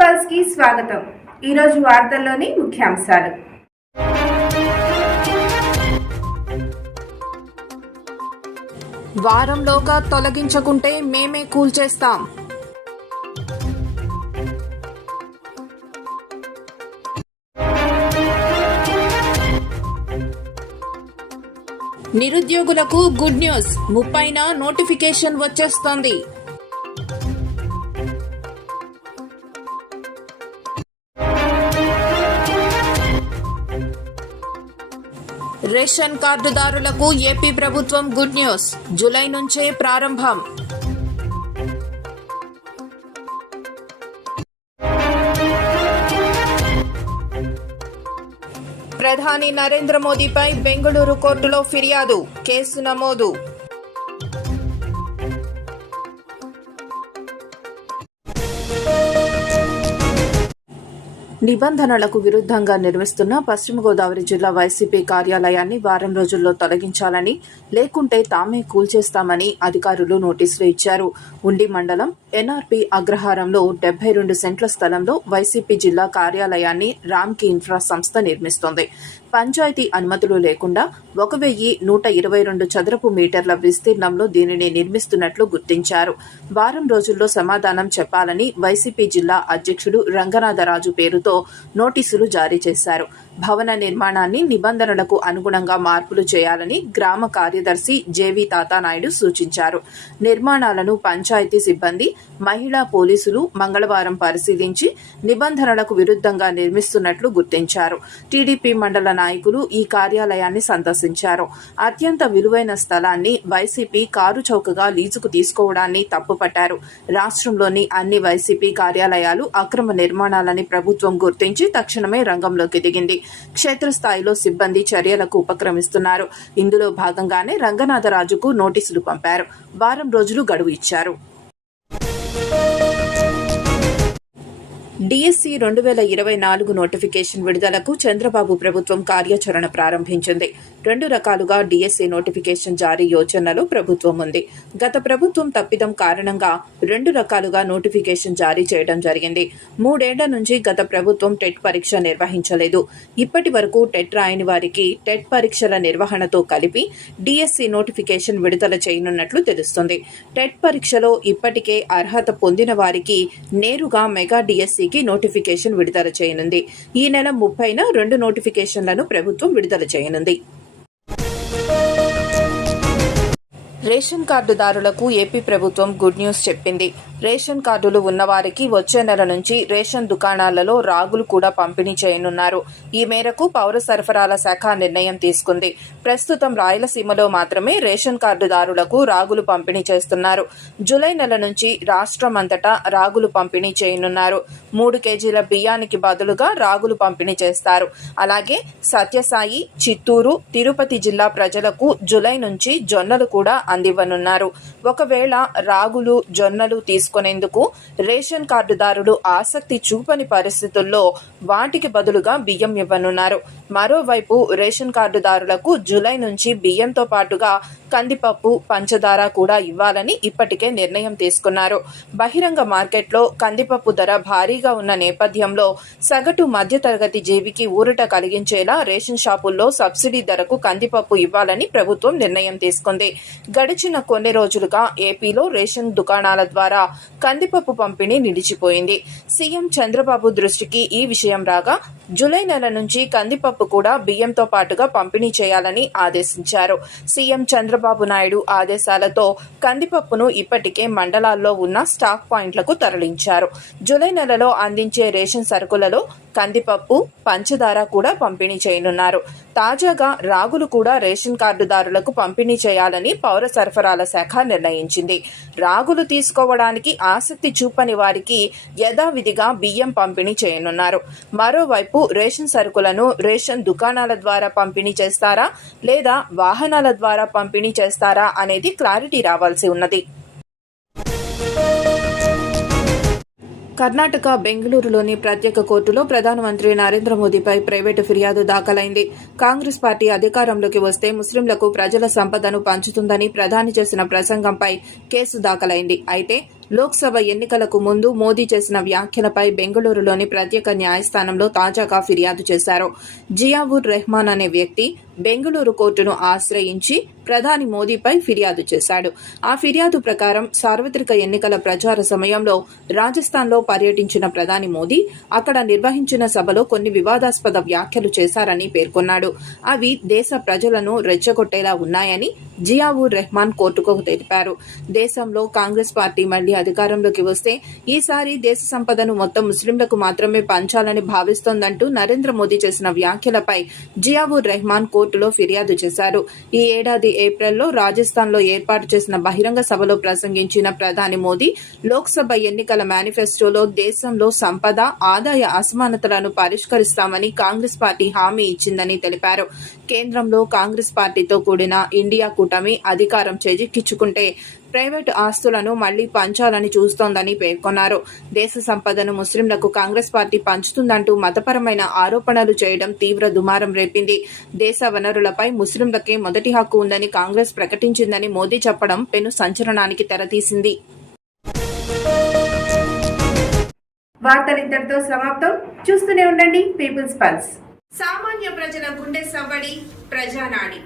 పల్స్కి స్వాగతం. ఈరోజు వార్తల్లోని ముఖ్యాంశాలు. వారంలోగా తొలగించకుంటే మేమే కూల్చేస్తాం నిరుద్యోగులకు గుడ్ న్యూస్. ముప్పైన నోటిఫికేషన్ వచ్చేస్తోంది. రేషన్ కార్డుదారులకు ఏపీ ప్రభుత్వం గుడ్ న్యూస్. జూలై నుంచే ప్రారంభం. ప్రధాని నరేంద్ర మోదీపై బెంగళూరు కోర్టులో ఫిర్యాదు. కేసు నమోదు. నిబంధనలకు విరుద్ధంగా నిర్మిస్తున్న పశ్చిమ గోదావరి జిల్లా వైసీపీ కార్యాలయాన్ని వారం రోజుల్లో తొలగించాలని లేకుంటే తామే కూల్చేస్తామని అధికారులు నోటీసులు ఇచ్చారు. ఉండి మండలం ఎన్ఆర్పి అగ్రహారంలో డెబ్బై రెండు సెంట్ల స్థలంలో వైసీపీ జిల్లా కార్యాలయాన్ని రామ్కి ఇన్ఫ్రా సంస్థ నిర్మిస్తోంది. పంచాయతీ అనుమతులు లేకుండా ఒక వెయ్యి నూట ఇరవై రెండు చదరపు మీటర్ల విస్తీర్ణంలో దీనిని నిర్మిస్తున్నట్లు గుర్తించారు. వారం రోజుల్లో సమాధానం చెప్పాలని వైసీపీ జిల్లా అధ్యక్షుడు రంగనాథరాజు పేరుతో నోటీసులు జారీ చేశారు. భవన నిర్మాణాన్ని నిబంధనలకు అనుగుణంగా మార్పులు చేయాలని గ్రామ కార్యదర్శి జేవి తాతానాయుడు సూచించారు. నిర్మాణాలను పంచాయతీ సిబ్బంది మహిళా పోలీసులు మంగళవారం పరిశీలించి నిబంధనలకు విరుద్ధంగా నిర్మిస్తున్నట్లు గుర్తించారు. టీడీపీ మండల నాయకులు ఈ కార్యాలయాన్ని సందర్శించారు. అత్యంత విలువైన స్థలాన్ని వైసీపీ కారు చౌకగా లీజుకు తీసుకోవడాన్ని తప్పుపట్టారు. రాష్ట్రంలోని అన్ని వైసీపీ కార్యాలయాలు అక్రమ నిర్మాణాలని ప్రభుత్వం గుర్తించి తక్షణమే రంగంలోకి దిగింది. క్షేత్రస్థాయిలో సిబ్బంది చర్యలకు ఉపక్రమిస్తున్నారు. ఇందులో భాగంగానే రంగనాథరాజుకు నోటీసులు పంపారు. వారం రోజులు గడువు ఇచ్చారు. డిఎస్సి రెండు వేల ఇరవై నాలుగు నోటిఫికేషన్ విడుదలకు చంద్రబాబు ప్రభుత్వం కార్యాచరణ ప్రారంభించింది. రెండు రకాలుగా డిఎస్సి నోటిఫికేషన్ జారీ యోచనలో ప్రభుత్వం ఉంది. గత ప్రభుత్వం తప్పిదం కారణంగా రెండు రకాలుగా నోటిఫికేషన్ జారీ చేయడం జరిగింది. మూడేళ్ళ నుంచి గత ప్రభుత్వం టెట్ పరీక్ష నిర్వహించలేదు. ఇప్పటి వరకు టెట్ రాయని వారికి టెట్ పరీక్షల నిర్వహణతో కలిపి డిఎస్సి నోటిఫికేషన్ విడుదల చేయనున్నట్లు తెలుస్తుంది. టెట్ పరీక్షలో ఇప్పటికే అర్హత పొందిన వారికి నేరుగా మెగా డిఎస్సికి నోటిఫికేషన్ విడుదల చేయనుంది. ఈ నెల ముప్పైన రెండు నోటిఫికేషన్లను ప్రభుత్వం విడుదల చేయనుంది. రేషన్ కార్డుదారులకు ఏపీ ప్రభుత్వం గుడ్ న్యూస్ చెప్పింది. రేషన్ కార్డులు ఉన్నవారికి వచ్చే నెల నుంచి రేషన్ దుకాణాలలో రాగులు కూడా పంపిణీ చేయనున్నారు. ఈ మేరకు పౌర సరఫరాల శాఖ నిర్ణయం తీసుకుంది. ప్రస్తుతం రాయలసీమలో మాత్రమే రేషన్ కార్డుదారులకు రాగులు పంపిణీ చేస్తున్నారు. జూలై నెల నుంచి రాష్ట్రం అంతటా రాగులు పంపిణీ చేయనున్నారు. మూడు కేజీల బియ్యానికి బదులుగా రాగులు పంపిణీ చేస్తారు. అలాగే సత్యసాయి చిత్తూరు తిరుపతి జిల్లా ప్రజలకు జూలై నుంచి జొన్నలు కూడా అందివ్వనున్నారు. ఒకవేళ రాగులు జొన్నలు తీసుకునేందుకు రేషన్ కార్డుదారులు ఆసక్తి చూపని పరిస్థితుల్లో వాటికి బదులుగా బియ్యం ఇవ్వనున్నారు. మరోవైపు రేషన్ కార్డుదారులకు జూలై నుంచి బియ్యంతో పాటుగా కందిపప్పు పంచదార కూడా ఇవ్వాలని ఇప్పటికే నిర్ణయం తీసుకున్నారు. బహిరంగ మార్కెట్లో కందిపప్పు ధర భారీగా ఉన్న నేపథ్యంలో సగటు మధ్యతరగతి జీవికి ఊరట కలిగించేలా రేషన్ షాపుల్లో సబ్సిడీ ధరకు కందిపప్పు ఇవ్వాలని ప్రభుత్వం నిర్ణయం తీసుకుంది. గడిచిన కొన్ని రోజులుగా ఏపీలో రేషన్ దుకాణాల ద్వారా కందిపప్పు పంపిణీ నిలిచిపోయింది. సీఎం చంద్రబాబు దృష్టికి ఈ విషయం రాగా జూలై నెల నుంచి కందిపప్పు కూడా బియ్యంతో పాటుగా పంపిణీ చేయాలని ఆదేశించారు. సీఎం చంద్రబాబు నాయుడు ఆదేశాలతో కందిపప్పును ఇప్పటికే మండలాల్లో ఉన్న స్టాక్ పాయింట్లకు తరలించారు. జూలై నెలలో అందించే రేషన్ సరుకులలో కందిపప్పు పంచదార కూడా పంపిణీ చేయనున్నారు. తాజాగా రాగులు కూడా రేషన్ కార్డుదారులకు పంపిణీ చేయాలని పౌర సరఫరాల శాఖ నిర్ణయించింది. రాగులు తీసుకోవడానికి ఆసక్తి చూపని వారికి యథావిధిగా బియ్యం పంపిణీ చేయనున్నారు. మరోవైపు రేషన్ సరుకులను రేషన్ దుకాణాల ద్వారా పంపిణీ చేస్తారా లేదా వాహనాల ద్వారా పంపిణీ చేస్తారా అనేది క్లారిటీ రావాల్సి ఉన్నది. కర్ణాటక బెంగళూరులోని ప్రత్యేక కోర్టులో ప్రధానమంత్రి నరేంద్ర మోదీపై ప్రైవేటు ఫిర్యాదు దాఖలైంది. కాంగ్రెస్ పార్టీ అధికారంలోకి వస్తే ముస్లింలకు ప్రజల సంపదను పంచుతుందని ప్రధాని చేసిన ప్రసంగంపై కేసు దాఖలైంది. అయితే లోక్సభ ఎన్నికలకు ముందు మోదీ చేసిన వ్యాఖ్యలపై బెంగళూరులోని ప్రత్యేక న్యాయస్థానంలో తాజాగా ఫిర్యాదు చేశారు. జియావుర్ రెహమాన్ అనే వ్యక్తి బెంగళూరు కోర్టును ఆశ్రయించి ప్రధాని మోదీపై ఫిర్యాదు చేశాడు. ఆ ఫిర్యాదు ప్రకారం సార్వత్రిక ఎన్నికల ప్రచార సమయంలో రాజస్థాన్లో పర్యటించిన ప్రధాని మోదీ అక్కడ నిర్వహించిన సభలో కొన్ని వివాదాస్పద వ్యాఖ్యలు చేశారని పేర్కొన్నాడు. అవి దేశ ప్రజలను రెచ్చగొట్టేలా ఉన్నాయని జియావుర్ రెహమాన్ కోర్టుకు తెలిపారు. దేశంలో కాంగ్రెస్ పార్టీ మళ్ళీ అధికారంలోకి వస్తే ఈసారి దేశ సంపదను మొత్తం ముస్లింలకు మాత్రమే పంచాలని భావిస్తోందంటూ నరేంద్ర మోదీ చేసిన వ్యాఖ్యలపై జియావుర్ రెహమాన్ కోర్టులో ఫిర్యాదు చేశారు. ఈ ఏడాది ఏప్రిల్లో రాజస్థాన్లో ఏర్పాటు చేసిన బహిరంగ సభలో ప్రసంగించిన ప్రధాని మోదీ లోక్సభ ఎన్నికల మేనిఫెస్టోలో దేశంలో సంపద ఆదాయ అసమానతలను పరిష్కరిస్తామని కాంగ్రెస్ పార్టీ హామీ ఇచ్చిందని తెలిపారు. కేంద్రంలో కాంగ్రెస్ పార్టీతో కూడిన ఇండియా కూటమి అధికారం చేజిక్కించుకుంటే ప్రైవేటు ఆస్తులను మళ్ళీ పంచాలని చూస్తోందని పేర్కొన్నారు. దేశ సంపదను ముస్లింలకు కాంగ్రెస్ పార్టీ పంచుతుందంటూ మతపరమైన ఆరోపణలు చేయడం తీవ్ర దుమారం రేపింది. దేశ వనరులపై ముస్లింలకే మొదటి హక్కు ఉందని కాంగ్రెస్ ప్రకటించిందని మోదీ చెప్పడం పెను సంచలనానికి తెరతీసింది. వార్తలు ఇంతటితో సమాప్తం. చూస్తూనే ఉండండి పీపుల్స్ పల్స్. సామాన్య ప్రజల గుండె సవ్వడి ప్రజానాడి.